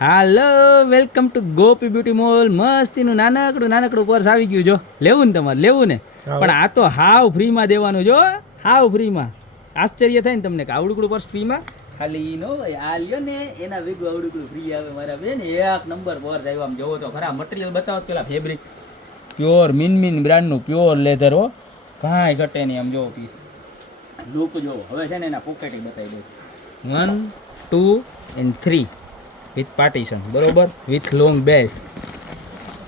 Hello welcome to Gopi beauty mall. મસ્તીનું નાનકડું નાનકડું purse આવી ગયું જો. લેવું ને તમારે લેવું ને. પણ આ તો હાવ ફ્રીમાં દેવાનું જો હાવ ફ્રીમાં. આશ્ચર્ય થાય ને તમને કે આવડુકડું પર્સ ફ્રીમાં? ખાલી નો આ લ્યો ને એના ભેગું આવડુકડું ફ્રી આવે મારા બેન. એક નંબર પર્સ આવ્યો આમ જોવો તો ખરા મટીરિયલ બતાવો પેલા ફેબ્રિક પ્યોર મિન મિન બ્રાન્ડનું પ્યોર લેધર હો. કાંઈ ઘટે નહીં આમ જોવો પીસ લુક જોવો હવે છે ને એના પોકેટ બતાવી દઉં. One two and three with partition બરોબર? With long belt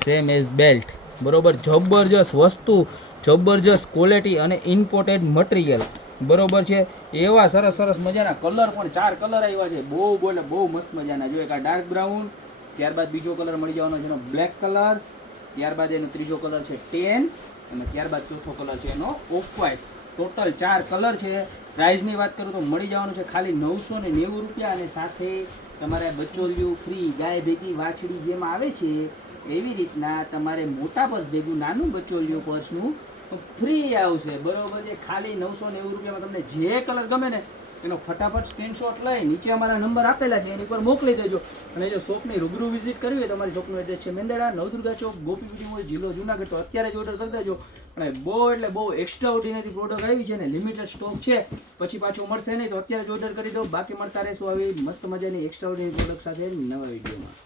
same as belt બરોબર? જબરજસ્ત વસ્તુ, જબરજસ્ત ક્વોલિટી અને ઇમ્પોર્ટેડ મટીરિયલ બરોબર છે? એવા સરસ સરસ મજાના કલર પણ ચાર કલર આવ્યા છે. બહુ બોલે, બહુ મસ્ત મજાના. જો એક આ ડાર્ક બ્રાઉન ત્યારબાદ બીજો કલર મળી જવાનો છે એનો બ્લેક કલર ત્યારબાદ એનો ત્રીજો કલર છે ટેન અને ત્યારબાદ ચોથો કલર છે એનો ઓફ વ્હાઇટ ટોટલ ચાર કલર છે. પ્રાઇઝની વાત કરું તો મળી જવાનું છે ખાલી નવસો ને નેવું રૂપિયા અને સાથે તમારે બચોલિયું ફ્રી ગાય ભેગી, વાછડી જેમ આવે છે, એવી રીતના તમારે મોટા પર્સ ભેગું, નાનું બચોલિયું પર્સનું ફ્રી આવશે. બરોબર છે. ખાલી નવસો નેવું રૂપિયામાં તમને જે કલર ગમે ને એનો ફટાફટ સ્ક્રીનશોટ લઈ, નીચે અમારા નંબર આપેલા છે, એની પર મોકલી દેજો. અને જો શોપની રૂબરૂ વિઝિટ કરવી હોય તમારી શોપનું એડ્રેસ છે મેંદડા, નવદુર્ગા ચોક, ગોપી મોલ જિલ્લો જુનાગઢ. તો અત્યારે જ ઓર્ડર કરી દેજો. અને બહુ એટલે બહુ એક્સ્ટ્રા ઓર્ડિનરી પ્રોડક્ટ આવી છે ને લિમિટેડ સ્ટોક છે. પછી પાછું મળશે નહીં તો અત્યારે જ ઓર્ડર કરી દો બાકી મળતા રહેશું આવી મસ્ત મજાની એક્સ્ટ્રા ઓર્ડિનરી પ્રોડક્ટ સાથે નવા વિડીયોમાં.